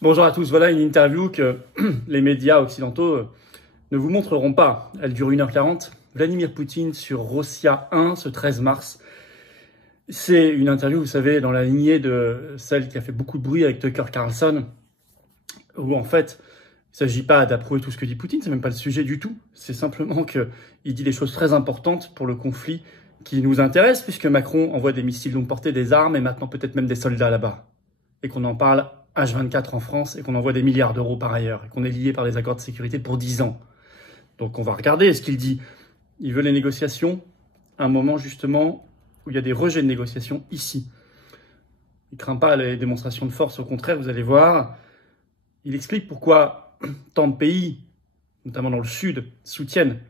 Bonjour à tous, voilà une interview que les médias occidentaux ne vous montreront pas. Elle dure 1h40. Vladimir Poutine sur Rossiya 1 ce 13 mars. C'est une interview, vous savez, dans la lignée de celle qui a fait beaucoup de bruit avec Tucker Carlson, où en fait, il ne s'agit pas d'approuver tout ce que dit Poutine, c'est même pas le sujet du tout. C'est simplement qu'il dit des choses très importantes pour le conflit qui nous intéresse, puisque Macron envoie des missiles longue portée, des armes et maintenant peut-être même des soldats là-bas. Et qu'on en parle H24 en France et qu'on envoie des milliards d'euros par ailleurs et qu'on est lié par des accords de sécurité pour 10 ans. Donc on va regarder ce qu'il dit. Il veut les négociations à un moment justement où il y a des rejets de négociations ici. Il ne craint pas les démonstrations de force, au contraire, vous allez voir. Il explique pourquoi tant de pays, notamment dans le sud, soutiennent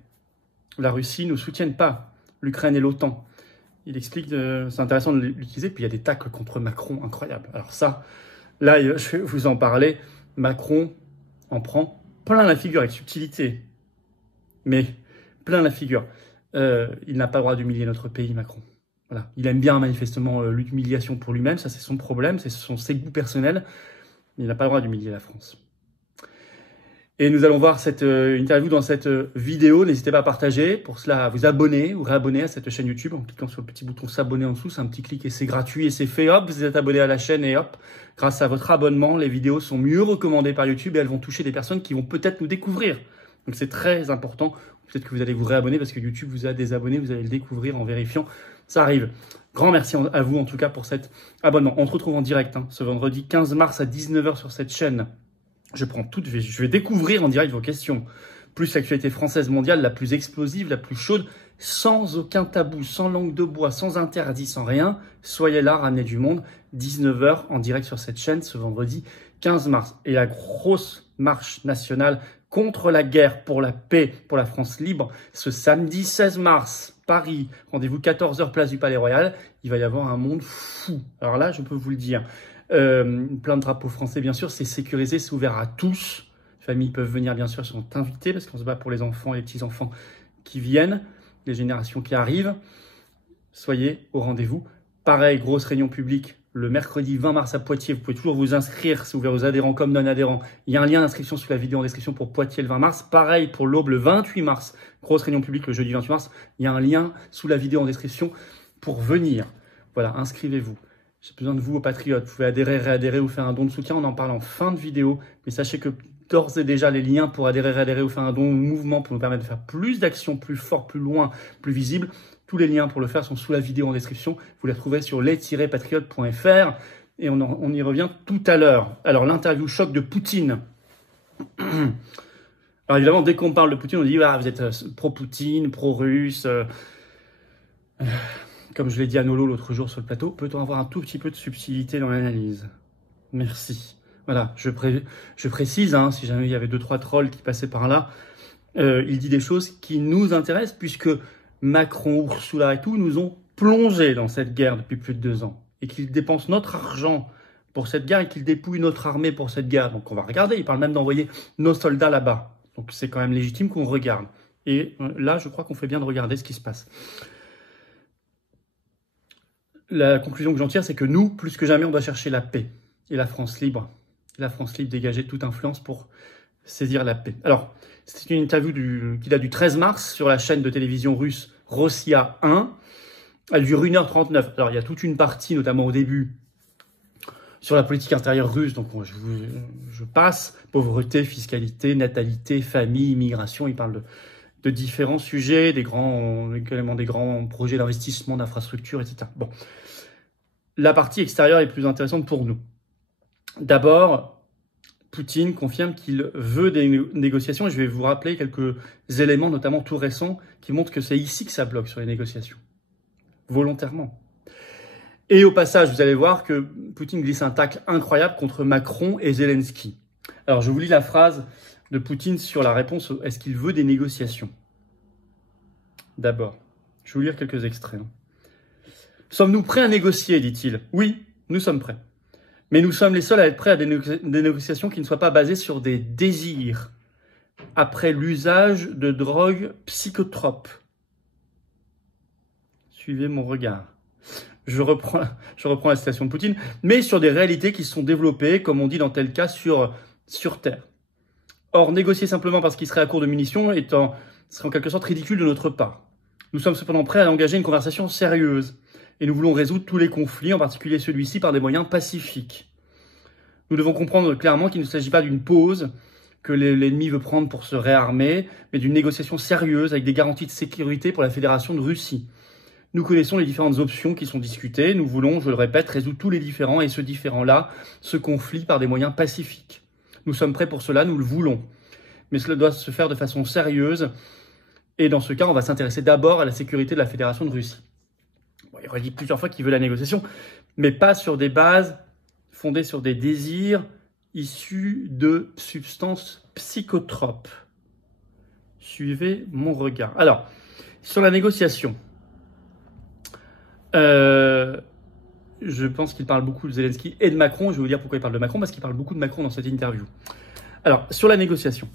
la Russie, ne soutiennent pas l'Ukraine et l'OTAN. Il explique, c'est intéressant de l'utiliser, puis il y a des tacles contre Macron incroyables. Alors ça, là, je vais vous en parler. Macron en prend plein la figure avec subtilité, mais plein la figure. Il n'a pas le droit d'humilier notre pays, Macron. Voilà. Il aime bien manifestement l'humiliation pour lui-même, ça c'est son problème, c'est ses goûts personnels. Il n'a pas le droit d'humilier la France. Et nous allons voir cette interview dans cette vidéo. N'hésitez pas à partager. Pour cela, à vous abonner ou réabonner à cette chaîne YouTube en cliquant sur le petit bouton s'abonner en dessous. C'est un petit clic et c'est gratuit et c'est fait. Hop, vous êtes abonné à la chaîne et hop, grâce à votre abonnement, les vidéos sont mieux recommandées par YouTube et elles vont toucher des personnes qui vont peut-être nous découvrir. Donc c'est très important. Peut-être que vous allez vous réabonner parce que YouTube vous a désabonné. Vous allez le découvrir en vérifiant. Ça arrive. Grand merci à vous en tout cas pour cet abonnement. On se retrouve en direct ce vendredi 15 mars à 19h sur cette chaîne. Je vais découvrir en direct vos questions. Plus l'actualité française mondiale, la plus explosive, la plus chaude, sans aucun tabou, sans langue de bois, sans interdit, sans rien. Soyez là, ramenez du monde. 19h en direct sur cette chaîne ce vendredi 15 mars. Et la grosse marche nationale contre la guerre, pour la paix, pour la France libre, ce samedi 16 mars, Paris, rendez-vous 14h, place du Palais Royal. Il va y avoir un monde fou. Alors là, je peux vous le dire. Plein de drapeaux français, bien sûr, c'est sécurisé, c'est ouvert à tous. Les familles peuvent venir, bien sûr, sont invitées parce qu'on se bat pour les enfants et les petits-enfants qui viennent, les générations qui arrivent. Soyez au rendez-vous. Pareil, grosse réunion publique le mercredi 20 mars à Poitiers. Vous pouvez toujours vous inscrire, c'est ouvert aux adhérents comme non-adhérents. Il y a un lien d'inscription sous la vidéo en description pour Poitiers le 20 mars. Pareil pour l'Aube le 28 mars, grosse réunion publique le jeudi 28 mars. Il y a un lien sous la vidéo en description pour venir. Voilà, inscrivez-vous. J'ai besoin de vous, aux patriotes. Vous pouvez adhérer, réadhérer ou faire un don de soutien. On en parle en fin de vidéo. Mais sachez que d'ores et déjà, les liens pour adhérer, réadhérer ou faire un don au mouvement pour nous permettre de faire plus d'actions, plus fort, plus loin, plus visible. Tous les liens pour le faire sont sous la vidéo en description. Vous les retrouverez sur les-patriotes.fr. Et on y revient tout à l'heure. Alors, l'interview choc de Poutine. Alors évidemment, dès qu'on parle de Poutine, on dit ah, vous êtes pro-Poutine, pro-russe. Comme je l'ai dit à Nolo l'autre jour sur le plateau, peut-on avoir un tout petit peu de subtilité dans l'analyse? Merci. Voilà, je précise, si jamais il y avait 2-3 trolls qui passaient par là, il dit des choses qui nous intéressent puisque Macron, Ursula et tout nous ont plongé dans cette guerre depuis plus de 2 ans et qu'ils dépensent notre argent pour cette guerre et qu'ils dépouillent notre armée pour cette guerre. Donc on va regarder, il parle même d'envoyer nos soldats là-bas. Donc c'est quand même légitime qu'on regarde. Et là, je crois qu'on fait bien de regarder ce qui se passe. La conclusion que j'en tire, c'est que nous, plus que jamais, on doit chercher la paix et la France libre. La France libre dégager toute influence pour saisir la paix. Alors, c'était une interview qui date du 13 mars sur la chaîne de télévision russe Rossiya 1. Elle dure 1h39. Alors, il y a toute une partie, notamment au début, sur la politique intérieure russe. Donc, je passe. Pauvreté, fiscalité, natalité, famille, immigration. Il parle de différents sujets, des grands projets d'investissement, d'infrastructure, etc. Bon, la partie extérieure est plus intéressante pour nous. D'abord, Poutine confirme qu'il veut des négociations et je vais vous rappeler quelques éléments, notamment tout récents, qui montrent que c'est ici que ça bloque sur les négociations, volontairement. Et au passage, vous allez voir que Poutine glisse un tacle incroyable contre Macron et Zelensky. Alors, je vous lis la phrase de Poutine sur la réponse « Est-ce qu'il veut des négociations ?» D'abord, je vais vous lire quelques extraits. Sommes-nous prêts à négocier, dit-il. Oui, nous sommes prêts. Mais nous sommes les seuls à être prêts à des négociations qui ne soient pas basées sur des désirs, après l'usage de drogues psychotropes. Suivez mon regard. je reprends la citation de Poutine, mais sur des réalités qui se sont développées, comme on dit dans tel cas, sur Terre. Or, négocier simplement parce qu'il serait à court de munitions serait en quelque sorte ridicule de notre part. Nous sommes cependant prêts à engager une conversation sérieuse, et nous voulons résoudre tous les conflits, en particulier celui-ci, par des moyens pacifiques. Nous devons comprendre clairement qu'il ne s'agit pas d'une pause que l'ennemi veut prendre pour se réarmer, mais d'une négociation sérieuse avec des garanties de sécurité pour la Fédération de Russie. Nous connaissons les différentes options qui sont discutées. Nous voulons, je le répète, résoudre tous les différends et ce différend-là, ce conflit par des moyens pacifiques. Nous sommes prêts pour cela, nous le voulons. Mais cela doit se faire de façon sérieuse. Et dans ce cas, on va s'intéresser d'abord à la sécurité de la Fédération de Russie. Bon, il redit plusieurs fois qu'il veut la négociation, mais pas sur des bases fondées sur des désirs issus de substances psychotropes. Suivez mon regard. Alors, sur la négociation, je pense qu'il parle beaucoup de Zelensky et de Macron. Je vais vous dire pourquoi il parle de Macron, parce qu'il parle beaucoup de Macron dans cette interview. Alors, sur la négociation,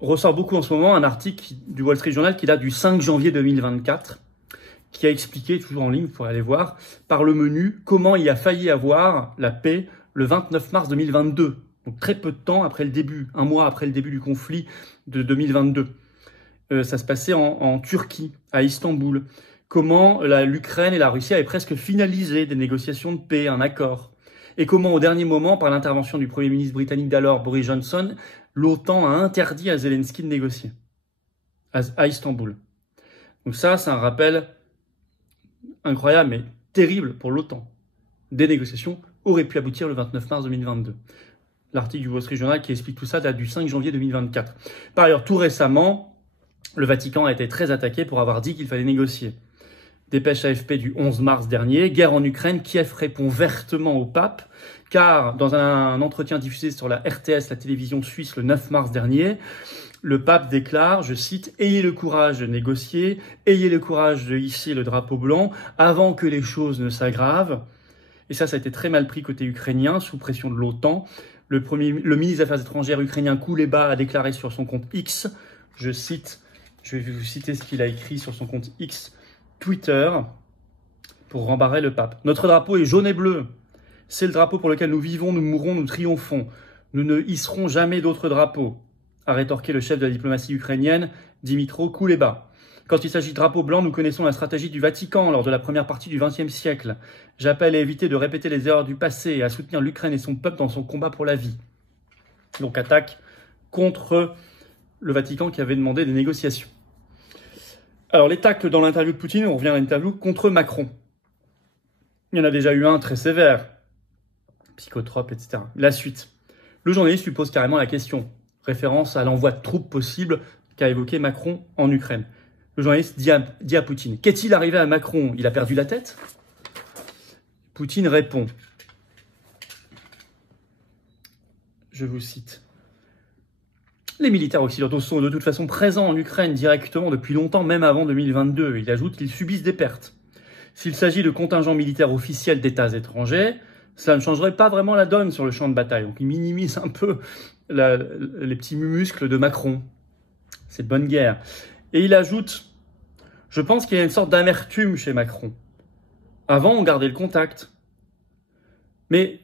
ressort beaucoup en ce moment un article du Wall Street Journal qui date du 5 janvier 2024, qui a expliqué, toujours en ligne, vous pourrez aller voir, par le menu, comment il a failli avoir la paix le 29 mars 2022. Donc très peu de temps après le début, un mois après le début du conflit de 2022. Ça se passait en Turquie, à Istanbul. Comment l'Ukraine et la Russie avaient presque finalisé des négociations de paix, un accord. Et comment, au dernier moment, par l'intervention du Premier ministre britannique d'alors, Boris Johnson, l'OTAN a interdit à Zelensky de négocier à Istanbul. Donc ça, c'est un rappel incroyable, mais terrible pour l'OTAN. Des négociations auraient pu aboutir le 29 mars 2022. L'article du Wall Street Journal qui explique tout ça date du 5 janvier 2024. Par ailleurs, tout récemment, le Vatican a été très attaqué pour avoir dit qu'il fallait négocier. Dépêche AFP du 11 mars dernier, guerre en Ukraine, Kiev répond vertement au pape, car dans un entretien diffusé sur la RTS, la télévision suisse, le 9 mars dernier, le pape déclare, je cite, « Ayez le courage de négocier, ayez le courage de hisser le drapeau blanc avant que les choses ne s'aggravent. » Et ça a été très mal pris côté ukrainien, sous pression de l'OTAN. Le ministre des Affaires étrangères ukrainien Kouleba a déclaré sur son compte X, je vais vous citer ce qu'il a écrit sur son compte X, Twitter, pour rembarrer le pape. « Notre drapeau est jaune et bleu. C'est le drapeau pour lequel nous vivons, nous mourrons, nous triomphons. Nous ne hisserons jamais d'autres drapeaux, » a rétorqué le chef de la diplomatie ukrainienne, Dmytro Kuleba. Quand il s'agit de drapeau blanc, nous connaissons la stratégie du Vatican lors de la première partie du XXe siècle. J'appelle à éviter de répéter les erreurs du passé et à soutenir l'Ukraine et son peuple dans son combat pour la vie. Donc attaque contre le Vatican qui avait demandé des négociations. Alors les tacles dans l'interview de Poutine, on revient à l'interview contre Macron. Il y en a déjà eu un très sévère, psychotrope, etc. La suite. Le journaliste lui pose carrément la question, référence à l'envoi de troupes possible qu'a évoqué Macron en Ukraine. Le journaliste dit à Poutine, qu'est-il arrivé à Macron? Il a perdu la tête? Poutine répond, je vous cite, les militaires occidentaux sont de toute façon présents en Ukraine directement depuis longtemps, même avant 2022. Il ajoute qu'ils subissent des pertes. S'il s'agit de contingents militaires officiels d'États étrangers, cela ne changerait pas vraiment la donne sur le champ de bataille. Donc il minimise un peu les petits muscles de Macron. C'est de bonne guerre. Et il ajoute, je pense qu'il y a une sorte d'amertume chez Macron. Avant, on gardait le contact. Mais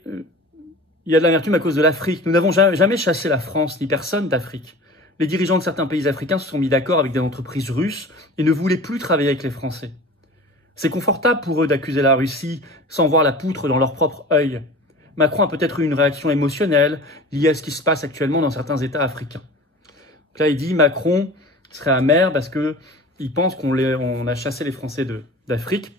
il y a de l'amertume à cause de l'Afrique. Nous n'avons jamais chassé la France, ni personne d'Afrique. Les dirigeants de certains pays africains se sont mis d'accord avec des entreprises russes et ne voulaient plus travailler avec les Français. C'est confortable pour eux d'accuser la Russie sans voir la poutre dans leur propre œil. Macron a peut-être eu une réaction émotionnelle liée à ce qui se passe actuellement dans certains États africains. Donc là, il dit Macron serait amer parce qu'il pense qu'on a chassé les Français d'Afrique.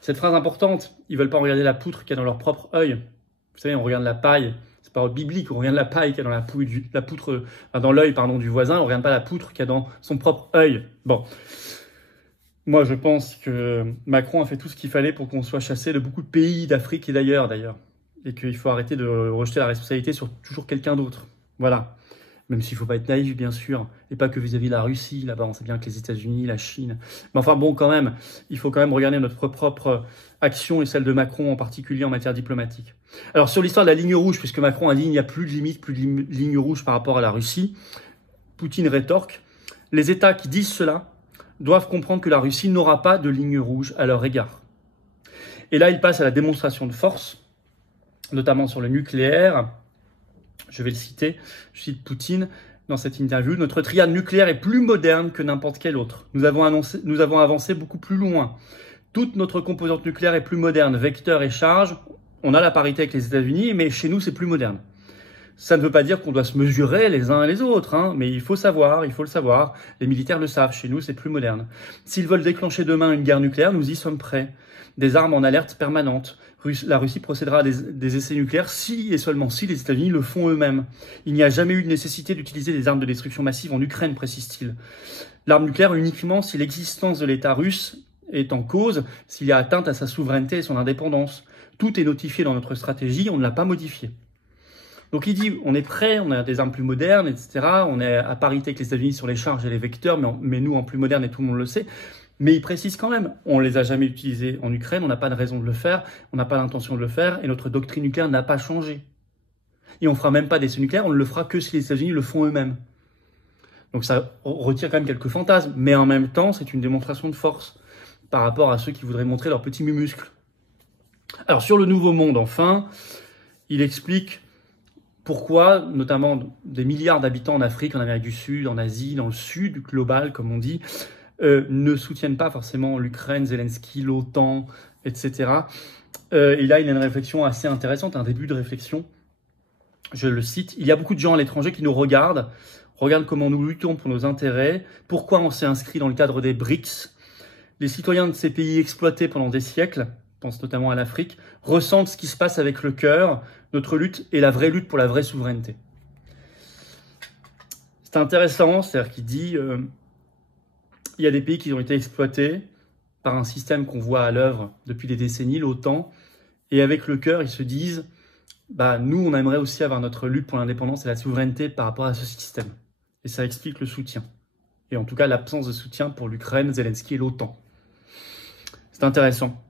Cette phrase importante, ils veulent pas regarder la poutre qu'il y a dans leur propre œil. Vous savez, on regarde la paille, c'est parole biblique, on regarde la paille qu'il y a dans dans l'œil du voisin, on regarde pas la poutre qu'il y a dans son propre œil. Bon. Moi, je pense que Macron a fait tout ce qu'il fallait pour qu'on soit chassé de beaucoup de pays d'Afrique et d'ailleurs. Et qu'il faut arrêter de rejeter la responsabilité sur toujours quelqu'un d'autre. Voilà. Même s'il ne faut pas être naïf, bien sûr. Et pas que vis-à-vis de la Russie. Là-bas, on sait bien que les États-Unis, la Chine. Mais enfin, bon, quand même, il faut quand même regarder notre propre action et celle de Macron en particulier en matière diplomatique. Alors, sur l'histoire de la ligne rouge, puisque Macron a dit qu'il n'y a plus de limite, plus de ligne rouge par rapport à la Russie, Poutine rétorque. Les États qui disent cela doivent comprendre que la Russie n'aura pas de ligne rouge à leur égard. Et là, il passe à la démonstration de force, notamment sur le nucléaire. Je vais le citer, je cite Poutine dans cette interview. Notre triade nucléaire est plus moderne que n'importe quelle autre. Nous avons avancé beaucoup plus loin. Toute notre composante nucléaire est plus moderne, vecteur et charge. On a la parité avec les États-Unis, mais chez nous, c'est plus moderne. Ça ne veut pas dire qu'on doit se mesurer les uns et les autres, hein, mais il faut le savoir. Les militaires le savent, chez nous, c'est plus moderne. S'ils veulent déclencher demain une guerre nucléaire, nous y sommes prêts. Des armes en alerte permanente. La Russie procédera à des essais nucléaires si et seulement si les États-Unis le font eux-mêmes. Il n'y a jamais eu de nécessité d'utiliser des armes de destruction massive en Ukraine, précise-t-il. L'arme nucléaire uniquement si l'existence de l'État russe est en cause, s'il y a atteinte à sa souveraineté et son indépendance. Tout est notifié dans notre stratégie, on ne l'a pas modifié. Donc il dit, on est prêt, on a des armes plus modernes, etc. On est à parité avec les États-Unis sur les charges et les vecteurs, mais nous en plus moderne et tout le monde le sait. Mais il précise quand même, on les a jamais utilisés en Ukraine, on n'a pas de raison de le faire, on n'a pas l'intention de le faire, et notre doctrine nucléaire n'a pas changé. Et on fera même pas d'essais nucléaires, on ne le fera que si les États-Unis le font eux-mêmes. Donc ça retire quand même quelques fantasmes, mais en même temps, c'est une démonstration de force par rapport à ceux qui voudraient montrer leurs petits muscles. Alors sur le Nouveau Monde, enfin, il explique pourquoi, notamment des milliards d'habitants en Afrique, en Amérique du Sud, en Asie, dans le Sud global, comme on dit, ne soutiennent pas forcément l'Ukraine, Zelensky, l'OTAN, etc. Et là, il y a une réflexion assez intéressante, un début de réflexion. Je le cite, « Il y a beaucoup de gens à l'étranger qui nous regardent comment nous luttons pour nos intérêts, pourquoi on s'est inscrit dans le cadre des BRICS. Les citoyens de ces pays exploités pendant des siècles, je pense notamment à l'Afrique, ressentent ce qui se passe avec le cœur. Notre lutte est la vraie lutte pour la vraie souveraineté. » C'est intéressant, c'est-à-dire qu'il dit il y a des pays qui ont été exploités par un système qu'on voit à l'œuvre depuis des décennies, l'OTAN, et avec le cœur, ils se disent nous, on aimerait aussi avoir notre lutte pour l'indépendance et la souveraineté par rapport à ce système. Et ça explique le soutien. Et en tout cas, l'absence de soutien pour l'Ukraine, Zelensky et l'OTAN. C'est intéressant.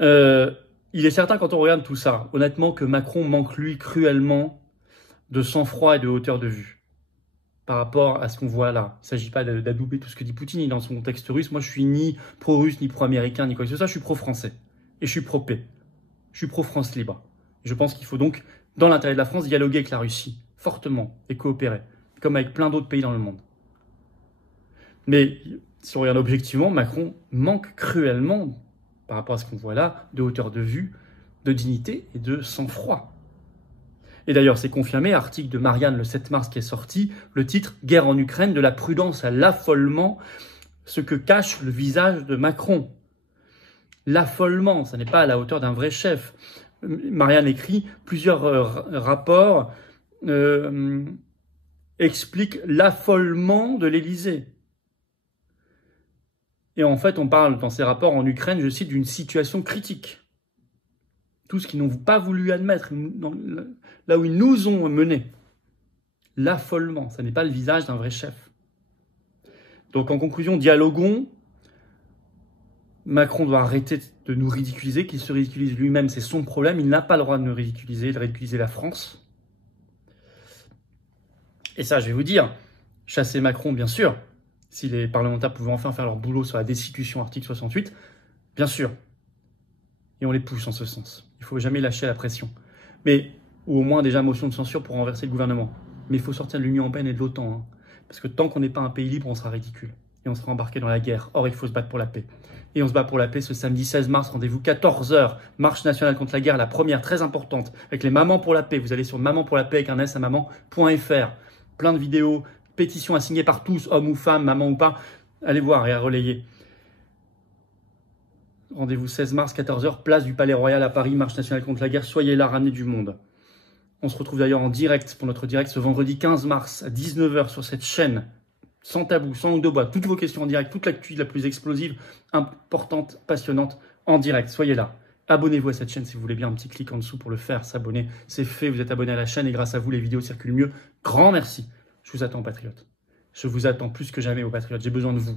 Il est certain, quand on regarde tout ça, honnêtement, que Macron manque, lui, cruellement de sang-froid et de hauteur de vue par rapport à ce qu'on voit là. Il ne s'agit pas d'adouber tout ce que dit Poutine dans son contexte russe. Moi, je suis ni pro-russe, ni pro-américain, ni quoi que ce soit. Je suis pro-français. Et je suis pro-paix. Je suis pro-France libre. Je pense qu'il faut donc, dans l'intérêt de la France, dialoguer avec la Russie, fortement, et coopérer, comme avec plein d'autres pays dans le monde. Mais, si on regarde objectivement, Macron manque cruellement, par rapport à ce qu'on voit là, de hauteur de vue, de dignité et de sang-froid. Et d'ailleurs, c'est confirmé, article de Marianne le 7 mars qui est sorti, le titre « Guerre en Ukraine, de la prudence à l'affolement », ce que cache le visage de Macron. L'affolement, ça n'est pas à la hauteur d'un vrai chef. Marianne écrit, plusieurs rapports expliquent l'affolement de l'Élysée. Et en fait, on parle dans ces rapports en Ukraine, je cite, d'une situation critique. Tout ce qu'ils n'ont pas voulu admettre, là où ils nous ont menés. L'affolement, ça n'est pas le visage d'un vrai chef. Donc en conclusion, dialoguons. Macron doit arrêter de nous ridiculiser, qu'il se ridiculise lui-même, c'est son problème. Il n'a pas le droit de nous ridiculiser, de ridiculiser la France. Et ça, je vais vous dire, chasser Macron, bien sûr. Si les parlementaires pouvaient enfin faire leur boulot sur la destitution article 68, bien sûr. Et on les pousse en ce sens. Il ne faut jamais lâcher la pression. Mais, ou au moins déjà motion de censure pour renverser le gouvernement. Mais il faut sortir de l'Union européenne et de l'OTAN. Hein. Parce que tant qu'on n'est pas un pays libre, on sera ridicule. Et on sera embarqué dans la guerre. Or, il faut se battre pour la paix. Et on se bat pour la paix ce samedi 16 mars. Rendez-vous 14h. Marche nationale contre la guerre, la première, très importante. Avec les mamans pour la paix. Vous allez sur maman pour la paix avec un S à maman.fr. Plein de vidéos. Pétition à signer par tous, hommes ou femmes, maman ou pas. Allez voir et à relayer. Rendez-vous 16 mars, 14h, place du Palais Royal à Paris, marche nationale contre la guerre. Soyez là, ramenez du monde. On se retrouve d'ailleurs en direct pour notre direct ce vendredi 15 mars à 19h sur cette chaîne. Sans tabou, sans langue de bois. Toutes vos questions en direct, toute l'actu la plus explosive, importante, passionnante, en direct. Soyez là. Abonnez-vous à cette chaîne si vous voulez bien. Un petit clic en dessous pour le faire, s'abonner. C'est fait, vous êtes abonné à la chaîne et grâce à vous, les vidéos circulent mieux. Grand merci. Je vous attends, patriotes. Je vous attends plus que jamais, aux patriotes. J'ai besoin de vous.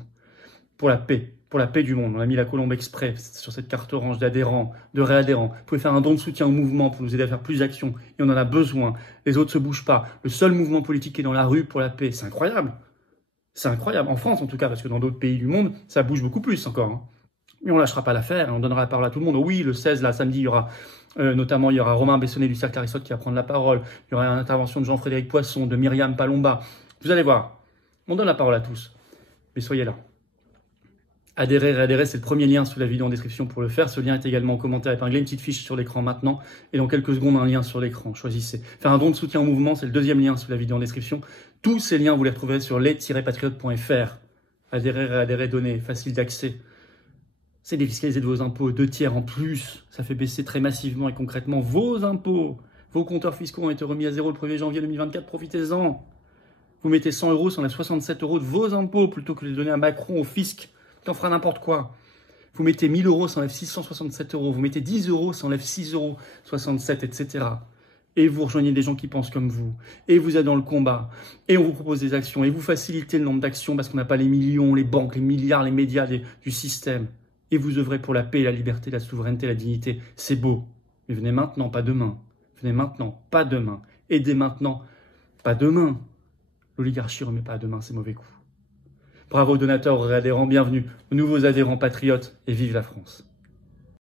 Pour la paix du monde. On a mis la colombe exprès sur cette carte orange d'adhérents, de réadhérents. Vous pouvez faire un don de soutien au mouvement pour nous aider à faire plus d'actions. Et on en a besoin. Les autres se bougent pas. Le seul mouvement politique qui est dans la rue pour la paix. C'est incroyable. C'est incroyable, en France en tout cas, parce que dans d'autres pays du monde, ça bouge beaucoup plus encore. Hein. Mais on lâchera pas l'affaire, on donnera la parole à tout le monde. Oui, le 16, là, samedi, il y aura notamment il y aura Romain Bessonnet du Cercle Aristote qui va prendre la parole. Il y aura une intervention de Jean-Frédéric Poisson, de Myriam Palomba. Vous allez voir, on donne la parole à tous. Mais soyez là. Adhérer, c'est le premier lien sous la vidéo en description pour le faire. Ce lien est également en commentaire épinglé, une petite fiche sur l'écran maintenant. Et dans quelques secondes, un lien sur l'écran. Choisissez. Faire un don de soutien au mouvement, c'est le deuxième lien sous la vidéo en description. Tous ces liens, vous les retrouverez sur les-patriotes.fr. Adhérer, donner, facile d'accès. C'est défiscaliser de vos impôts, 2/3 en plus. Ça fait baisser très massivement et concrètement vos impôts. Vos compteurs fiscaux ont été remis à zéro le 1er janvier 2024, profitez-en. Vous mettez 100 €, ça enlève 67 € de vos impôts plutôt que de les donner à Macron, au fisc, qui en fera n'importe quoi. Vous mettez 1000 €, ça enlève 667 €. Vous mettez 10 €, ça enlève 6,67 €, etc. Et vous rejoignez des gens qui pensent comme vous. Et vous êtes dans le combat. Et on vous propose des actions. Et vous facilitez le nombre d'actions parce qu'on n'a pas les millions, les banques, les milliards, les médias du système. Et vous œuvrez pour la paix, la liberté, la souveraineté, la dignité. C'est beau. Mais venez maintenant, pas demain. Venez maintenant, pas demain. Aidez maintenant, pas demain. L'oligarchie ne remet pas à demain ses mauvais coups. Bravo aux donateurs, aux réadhérents, bienvenue aux nouveaux adhérents patriotes et vive la France.